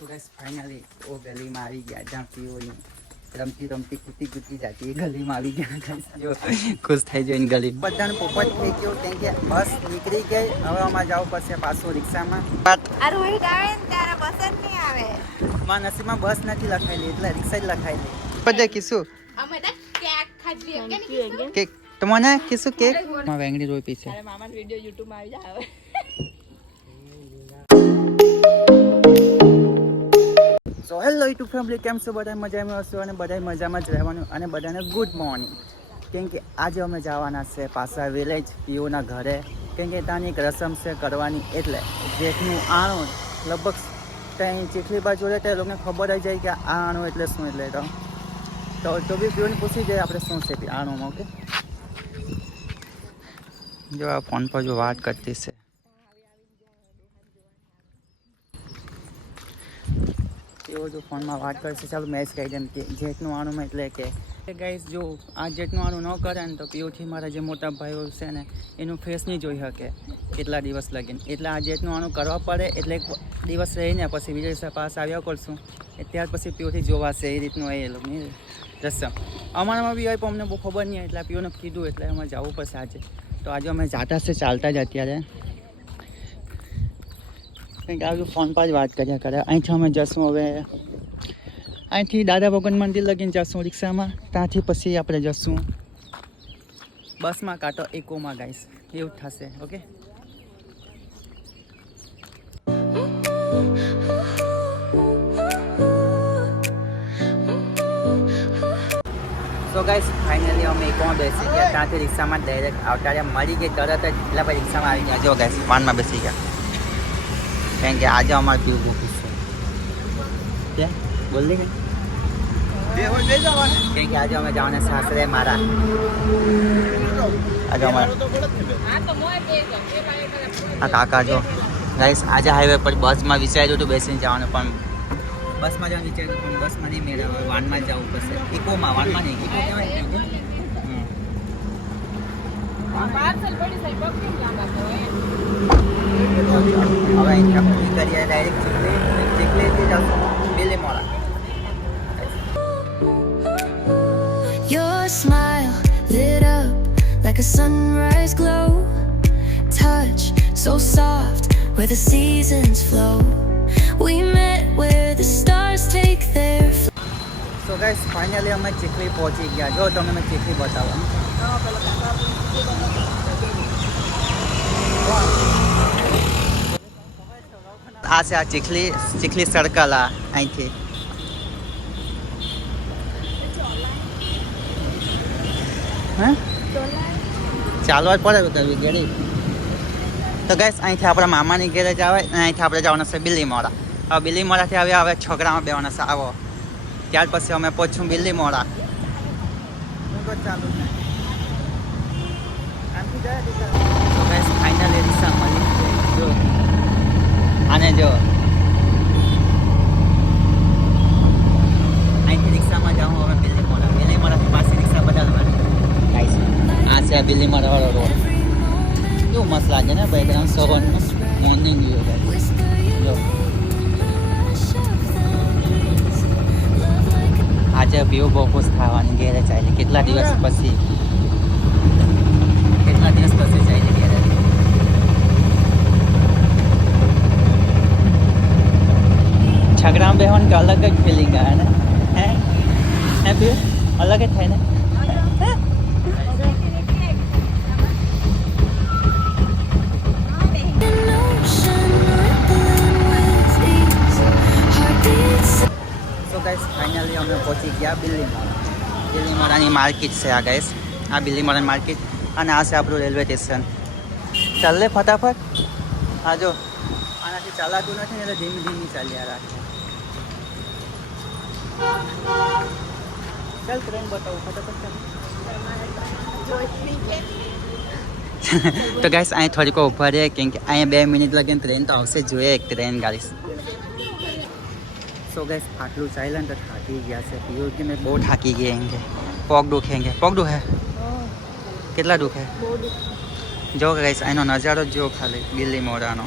So guys finally ઓ ગલીમાં આવી ગયા જ્યાં પીઓની રમતી રમતી કૂદી જતી એ ગલીમાં આવી ગયા guys. જો ખુશ થઈ જોઈને ગલી બધાને પોપટ થઈ ગયો કેમ કે બસ નીકળી ગઈ હવે અમારે જવું પડશે પાછું રિક્ષામાં આ રોહિત આવે ને ત્યારે બસ જ નહીં આવે. મારા નસીબમાં બસ નથી લખાયેલી એટલે રિક્ષા જ લખાયેલી બધે કીશું અમે તો કેક ખાધી એમ કેક તમને કીશું કેક માં વેંગડી રોઈ પી છે અરે મામાનો વિડિયો YouTube માં આવી જાય હવે. સો હેલો યુટ્યુબ ફેમિલી કેમ છો બધા મજામાં હશો અને બધા મજામાં જ રહેવાનું અને બધાને ગુડ મોર્નિંગ કેમ કે આજે અમે જવાના છે પાછા વિલેજ પીઓના ઘરે કેમ કે ત્યાંની એક રસમ છે કરવાની એટલે જેઠનું આણું લગભગ ત્યાં ચીખલી બાજુ રહે તે લોકોને ખબર આવી જાય કે આ આણું એટલે શું એટલે તો બી પીઓને પૂછી જાય આપણે શું છે આણુંમાં ઓકે જો આ ફોન પર જો વાત કરતી છે એવો જો ફોનમાં વાત કરશે ચાલો મેચ કહી દેમ કે જેટનું આણું એટલે કે ગાઈસ જો આ જેટનું આણું ન કરે ને તો પીઓથી મારા જે મોટા ભાઈઓ છે ને એનું ફેસ નહીં જોઈ શકે કેટલા દિવસ લગીને એટલે આ જેટનું આણું કરવા પડે એટલે એક દિવસ રહીને પછી બીજા દિવસે પાસ આવ્યા કરશું ત્યાર પછી પીઓથી જોવાશે એ રીતનું એ લોકોની રસમ અમારામાં બી હોય પણ અમને બહુ ખબર નહીં એટલે પીઓને કીધું એટલે અમે જવું પડશે આજે તો આજે અમે જાતા છે ચાલતા જ અત્યારે કંઈક આવ્યું ફોન પર જ વાત કર્યા કરે અહીંથી અમે જશું હવે અહીંથી દાદા ભગવાન મંદિર લગીને જશું રિક્ષામાં ત્યાંથી પછી આપણે જશું બસમાં કાં તો ઇકોમાં ગાઈશ એવું જ થશે ઓકે સો ગાઈસ ફાઇનલી અમે ઇકોમાં બેસી ગયા ત્યાંથી રિક્ષામાં ડાયરેક્ટ આવતા રહ્યા મળી ગઈ તરત જ એટલે પછી રિક્ષામાં આવી ગયા જો ગાઈસ વાનમાં બેસી ગયા કેમ કે આજે અમારે પીવું ભૂખી છે બોલ દે કેમ કે આજે અમે જવાના સાસરે મારા આજે અમારા આ કાકા જો ગાઈસ આજે હાઈવે પર બસમાં વિચાર્યું હતું બેસીને જવાનું પણ બસમાં જવાનું વિચાર્યું પણ બસમાં નહીં મેળવે વાનમાં જ જવું પડશે ઇકોમાં વાનમાં નહીં ઇકો કહેવાય હવે અહીંથી કરીએ ડાયરેક્ટ ચીખલીથી જશું Bilimora Your smile lit up like a sunrise glow. Touch so soft where the seasons flow. We met where the stars take their flight. So guys, finally અમે ચીખલી પહોંચી ગયા જો તમને મેં ચીખલી બતાવવાનું આ છે આ ચીખલી સર્કલ આ અહીંથી હા ચાલવા જ પડે કરવી ઘેરી તો ગાઈસ અહીંથી આપણા મામાની ઘેરે જ આવે અને અહીંથી આપણે જવાના છે બિલીમોરા હવે બિલીમોરાથી હવે છોકરામાં બેવાના છે આવો ત્યાર પછી અમે પહોંચશું બિલીમોરા ચાલુ ગાઈસ ફાઇનલી રિક્ષા મળી જો આને જો અહીંથી રિક્ષામાં જાઉં હવે બિલીમોરાથી પાછી રિક્ષા બદલવાની ગાઈસ આ છે બિલીમોરા વાળો રોડ કેવું મસ્ત લાગે ને બેકગ્રાઉન્ડ સવારનું મોર્નિંગ વ્યૂ ગાઈસ જો આજે વ્યૂ બહુ ખુશ ખાવાની ઘેરે ચાલી કેટલા દિવસ પછી ચાલી ઘેરે છગડામાં બેહવાની તો અલગ જ ફિલિંગ આવે ને હે બે અલગ જ થાય ને સો ગાઈસ ફાઇનલી અમે પહોંચી ગયા બિલીમોરાની માર્કેટ છે આ ગાઈસ આ બિલીમોરાની માર્કેટ અને આ છે આપણું રેલવે સ્ટેશન ચાલ લે ફટાફટ હા જો આનાથી ચાલાતું નથી ને એટલે ધીમી ચાલ્યા રાખે ચાલ ટ્રેન બતાવું ફટાફટ તો ગાઈસ અહીં થોડીક ઊભા રહે કેમ કે અહીંયા 2 મિનિટ લગીને ટ્રેન તો આવશે જોઈએ એક ટ્રેન ગાઈસ સો ગાઈસ આટલું ચાલ્યા ને તો થાકી ગયા છે પીયું કે મેં બહુ થાકી ગયા એમ કે પગ દુખે કેટલા દુખે જો ગાઈસ અહીંનો નજારો જો ખાલી બિલીમોરાનો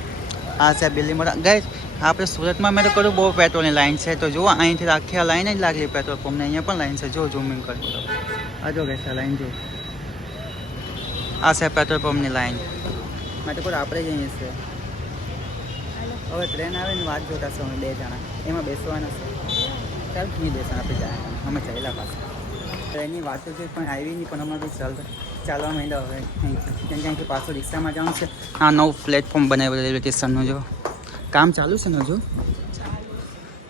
આ છે બિલીમોરા ગાઈસ આપણે સુરતમાં મેં તો કરું બહુ પેટ્રોલની લાઈન છે તો જુઓ અહીંથી આખી આ લાઈન જ લાગી પેટ્રોલ પંપને અહીંયા પણ લાઈન છે જો ઝૂમિંગ કરું તો આ જો ગઈ આ લાઈન જો આ છે પેટ્રોલ પંપની લાઈન મેં તો કહું આપણે જ અહીંયા છે હવે ટ્રેન આવે ને વાત જોતા છો અમે 2 જણા એમાં બેસવાના છે ચાલ નહીં બેસવા આપણે જાય અમે ચાલ્યા પાછા ટ્રેનની વાતો છે પણ આવી નહીં પણ અમારે ચાલવા માંડ્યા હવે ત્યાંથી પાછું રિક્ષામાં જવાનું છે આ નવું પ્લેટફોર્મ બનાવ્યું રેલવે સ્ટેશનનું જો કામ ચાલુ છે ને હજુ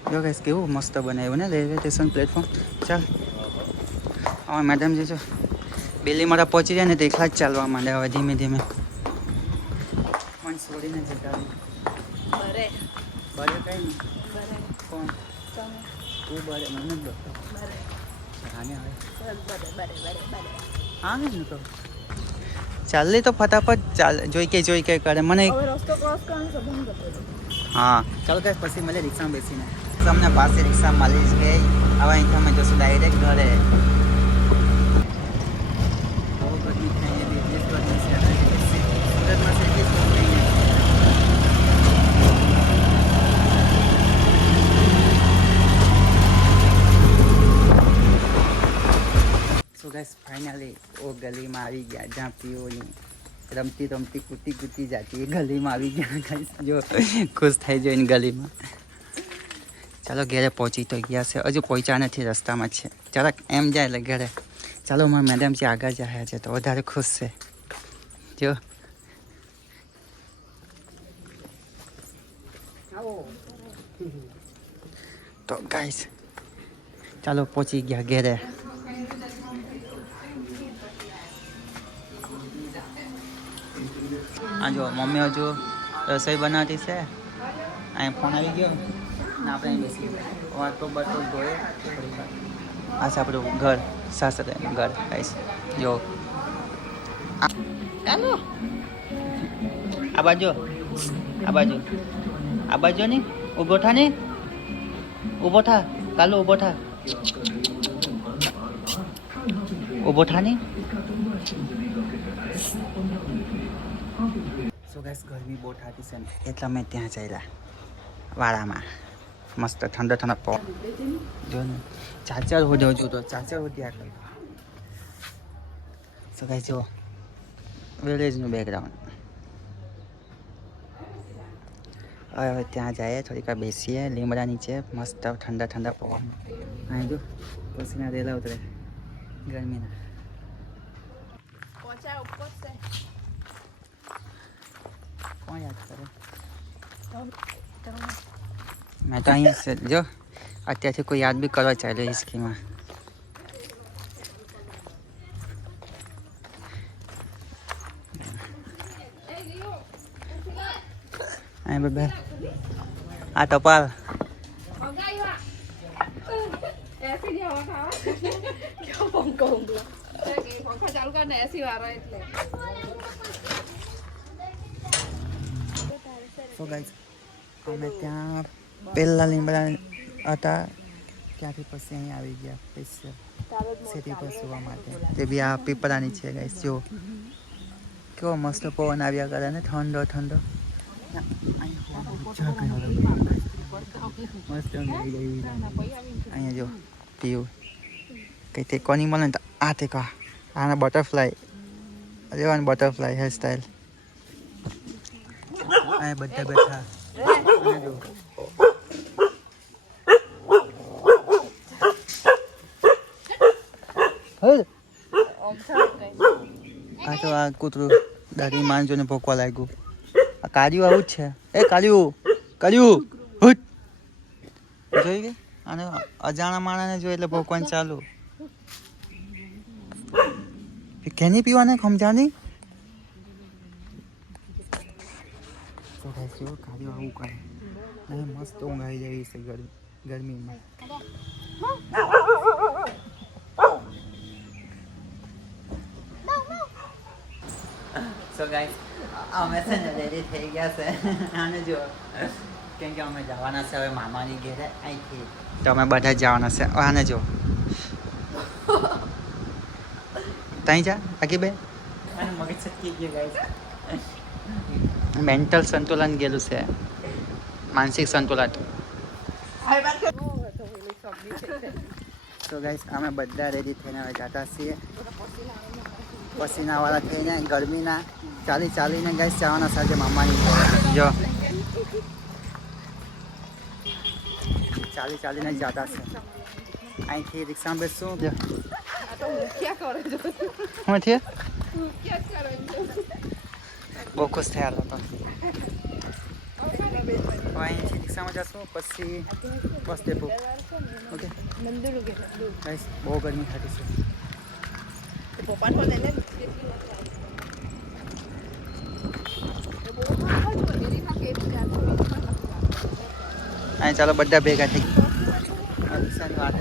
જો ગાઈસ કેવું મસ્ત બનાવ્યું ને રેલવે સ્ટેશન પ્લેટફોર્મ ચાલ હવે મેડમ જે છો બેલી મારા પહોંચી જાય ને તો એકલા જ ચાલવા માંડે હવે ધીમે ધીમે મને છોડીને જતા બરે બરે કઈ નહીં બરે કોણ તમે તું બરે મને જ બોલતો બરે આને હવે બરે બરે બરે બરે હા ને તો ચાલી તો ફટાફટ ચાલ જોઈ કે કરે મને હવે રસ્તો ક્રોસ કરવાનું છે બંધ કરી હા ચાલો ગાઈસ પછી મળે રિક્ષામાં બેસીને અમને પાસે રિક્ષા મળી જ ગઈ હવે અહીંથી અમે જશું ડાયરેક્ટ ઘરે બહુ ગરમી થાય એ બિઝનેસ ગરમી છે સુરતમાં છે એટલી જ ગરમી નહીં સો ગાઈસ ફાઇનલી ઓ ગલીમાં આવી ગયા જ્યાં પીઓની રમતી રમતી કૂદતી જતી એ ગલીમાં આવી ગયા ગાઈસ જો ખુશ થઈ જોઈને ગલીમાં ચાલો ઘરે પહોંચી તો ગયા છે હજુ પહોંચ્યા નથી રસ્તામાં જ છે જરાક એમ જાય એટલે ઘરે ચાલો મારા મેડમ જે આગળ જાય છે તો વધારે ખુશ છે જો તો ગાઈસ ચાલો પહોંચી ગયા ઘરે હા જો મમ્મી હજુ રસોઈ બનાવતી છે અહીં ફોન આવી ગયો ને આપણે અહીં બેસી વાતો બાતો જોઈએ આ છે આપણું ઘર સાસરેનું ઘર ગાઈસ જો ચાલો આ બાજુ નહીં ઊભો થા નહીં ઊભો થા કાલો ઊભો થા નહીં સો ગાઈસ ગરમી બહુ થતી છે ને એટલે અમે ત્યાં ચાલ્યા વાળામાં મસ્ત ઠંડો પવન જો ને ચાચર હોડે હજુ તો ચાચર હોડ્યા કરે સો ગાઈસ જો વિલેજનું બેકગ્રાઉન્ડ હવે ત્યાં જઈએ થોડીક વાર બેસીએ લીમડા નીચે મસ્ત ઠંડા પવન અહીં જો પસીના રેલા ઉતરે ગરમીના પહોંચાય ઉપર છે કોણ યાદ કરે મેં તો અહીંયા છે જો અત્યારથી કોઈ યાદ બી કરવા ચાલ્યો હિસ્કીમાં અહીં બે આ ટપાલ ચાલુ કર ને એસી વાળો એટલે સો ગાઈસ અમે ત્યાં પહેલાં લીમડા હતા ત્યાંથી પછી અહીં આવી ગયા સ્પેશિયલ સિટી પર સુવા માટે તે બી આ પીપળાની છે ગાઈસ જો કેવો મસ્ત પવન આવ્યા કરે ને ઠંડો મસ્ત અહીંયા જો પીવું કંઈ તે કોની મળે ને આ તે કહા આના બટરફ્લાય રેવાની બટરફ્લાય હેરસ્ટાઈલ અહીંયા બધા બેઠા આ તો આ કૂતરું દાદી માનજો ને ભોકવા લાગ્યું આ કાળિયું આવું જ છે એ કાળિયું હુટ જોઈ ગઈ અને અજાણા માણાને જોઈ એટલે ભોકવાનું ચાલુ કેની પીવાને સમજાવની કાળિયું આવું કરે મસ્ત ઊંઘ આવી જાય છે ગરમીમાં સો ગાઈસ અમે છે ને રેડી થઈ ગયા છે આને જો કેમ કે અમે જવાના છે હવે મામાની ઘેરે અહીંથી તો અમે બધા જવાના છે આને જો ત્યાં જા આગી બે અને મગજ છટકી ગયું ગાઈસ મેન્ટલ સંતુલન ગયેલું છે માનસિક સંતુલન. તો ગાઈસ અમે બધા રેડી થઈને હવે જતા છીએ પસીનાવાળા થઈને ગરમીના ચાલીને ગાઈસ જવાના સાથે મામાની જો ચાલીને જ જતા છે અહીંથી રિક્ષામાં બેસશું જો શું છે બહુ ખુશ થયા હતો અહીંથી રિક્ષામાં જશું પછી બસ ડેપો ઓકે ગાઈસ બહુ ગરમી થતી છે અહીં ચાલો બધા ભેગા થઈ રિક્ષાની વાત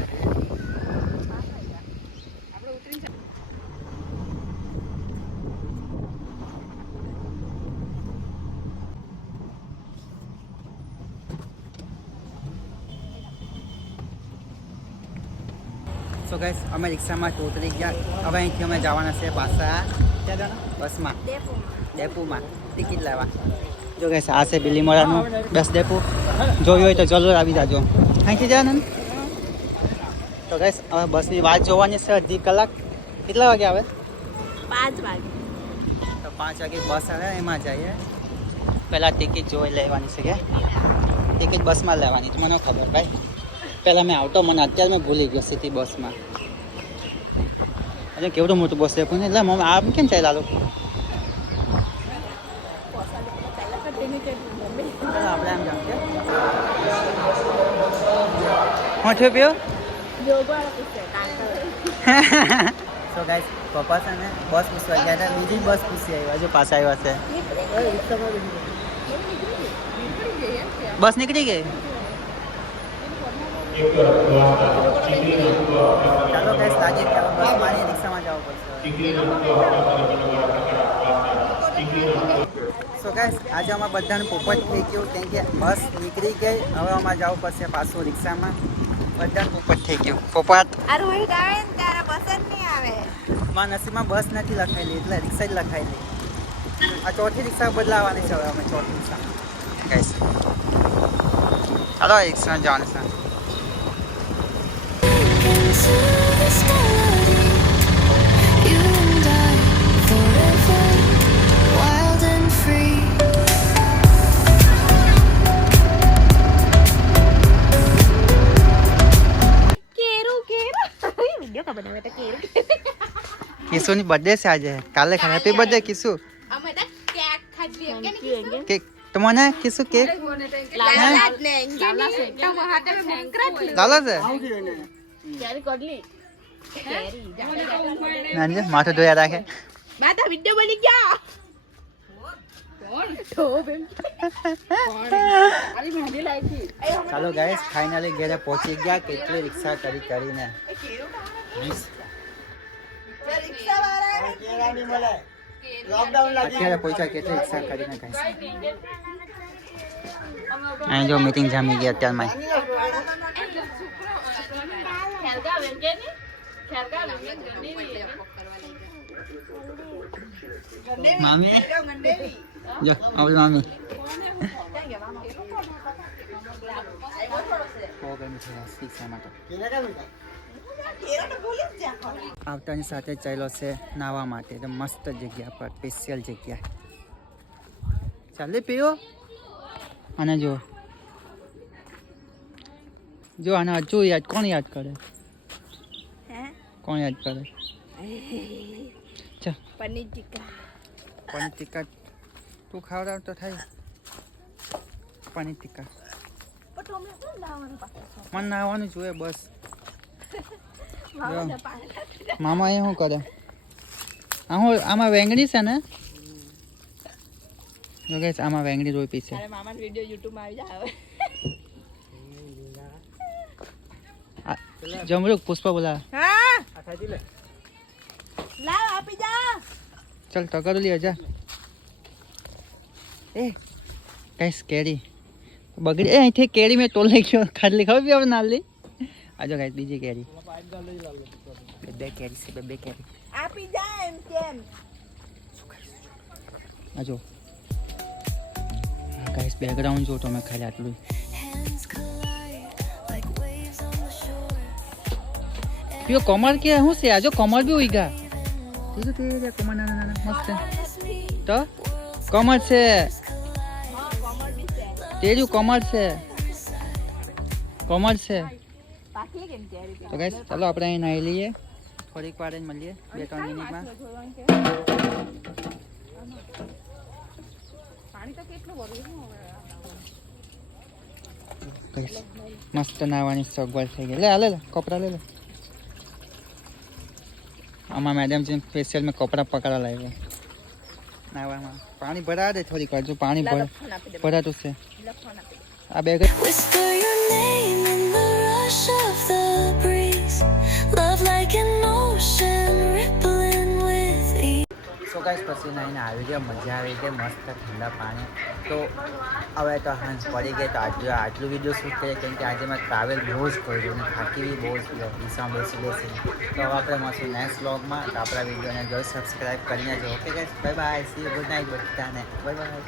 સો ગાઈસ અમે રિક્ષામાં ઉતરી ગયા હવે અહીંથી અમે જવાના છે પાછા ક્યાં જવાના બસમાં ડેપોમાં ટિકિટ લેવા જો ગાઈસ આ છે બિલીમોરાનું બસ ડેપો જોયું હોય તો જરૂર આવી જાજો અહીંથી જવાનું તો ગાઈસ હવે બસની વાત જોવાની છે અડધી કલાક કેટલા વાગે આવે 5 વાગે તો 5 વાગે બસ આવે એમાં જઈએ પહેલાં ટિકિટ જોઈ લેવાની છે કે ટિકિટ બસમાં લેવાની છે મને ખબર ભાઈ પહેલાં મેં આવતો મને અત્યારે મેં ભૂલી ગયો સિટી બસમાં અરે કેવડું મોટું બસ છે પણ એટલે મમ્મી આમ કેમ ચાલ્યા લોકો આપણે આમ જાણ કે હું થયું પીઓ સો ગાઈસ પપ્પા છે ને બસ પૂછવા ગયા હતા બીજી બસ પૂછી આવ્યા હજુ પાછા આવ્યા છે બસ નીકળી ગઈ ચાલો ગાઈસ લાગે કે બસ મારી રિક્ષામાં જવું પડશે સો ગાઈસ આજે અમારે બધાને પોપટ થઈ ગયું કેમ કે બસ નીકળી ગઈ હવે અમારે જવું પડશે પાછું રિક્ષામાં બધાને પોપટ થઈ ગયું પોપટ મારા નસીબમાં બસ નથી લખાયેલી એટલે રિક્ષા જ લખાયેલી આ ચોથી રિક્ષા બદલાવાની છે હવે અમે ચોથી રિક્ષા ગાઈસ ચાલો રિક્ષા જવાનું છે into the starlight, you and I forever, wild and free. કિશુની બર્થડે છે આજે કાલે હેપી બર્થડે કિશુ કેક તમને કિશુ કેક લાલો છે નાની માથું ધોયા રાખે ચાલો ગાઈસ ફાઇનલી ઘરે પહોંચી ગયા કેટલી રિક્ષા કરીને અત્યારે પૈસા કેટલી રિક્ષા કરીને ગાઈસ અહીં જો મીટિંગ જામી ગઈ અત્યારમાં મામી જો આવલ મામી આવતાની સાથે ચાલ્યો છે નાવા માટે તો મસ્ત જગ્યા પર સ્પેશિયલ જગ્યા ચાલે પીઓ અને જો આને હજુ યાદ કોણ યાદ કરે કોણ યાદ કરે ચા પનીર ટીકા તું ખાવડાવ તો થાય પનીર ટીકા મને નાવાનું જોઈએ બસ મામા એ શું કરે આમાં વેંગડી છે ને જો ગાઈસ આમાં વેંગડી રોપી છે મામાનો વિડિયો YouTube માં આવી જાય જમરૂક પુષ્પા બોલા હા લાવ આપી જા ચલ તો કરું લ્યો જા એ ગાઈસ કેરી બગડી અહીંથી કેરી મેં તોલ લઈ ગયો ખાલી ખબર બી હવે નાલી આજો ગાઈસ બીજી કેરી બે કેરી છે બે કેરી આપી જા એમ કેમ આજો ગાઈસ બેકગ્રાઉન્ડ જો તમે ખાલી આટલું. Hands collide like waves on the shore. પીઓ કમર કે શું છે? આજો કમર બી ઉઈગા. તે કમર નાના મસ્ત તો કમર છે. તેરું કમર છે. કમર છે. પાકી કેમ ત્યારે તો ગાઈસ ચાલો આપણે અહીં નાહી લઈએ. થોડીક વાર જ મળીએ 2-3 મિનિટમાં. પાણી તો કેટલું ભર્યું ગાઈસ મસ્ત નાહવાની સગવડ થઈ ગઈ. લે કપડા લે. આમાં મેડમ જે ફેશિયલ में કપડા પકડા લાવ્યા નાહવામાં. પાણી ભરા દે થોડીક વાર. જો પાણી ભરાતું છે આ bag. Whisper your name in the rush of the breeze. Love like an ocean rippling with ease. So guys પછી નાહીને આવી ગયા. મજા આવી ગઈ. મસ્ત ઠંડા પાણી. તો હવે તો હાંજ પડી ગઈ. તો આટલું વિડીયો શૂટ કરીએ કેમ કે આજે મેં ટ્રાવેલ બહુ જ કર્યું અને થાકી બી બહુ જ ગયો દિશામાં બેસી. તો હવે આપણે મળશું નેક્સ્ટ વ્લોગમાં. તો આપણા વિડીયોને જરૂર સબસ્ક્રાઈબ કરીને જો. Okay guys bye bye. See you. Good night બધાને. Bye by.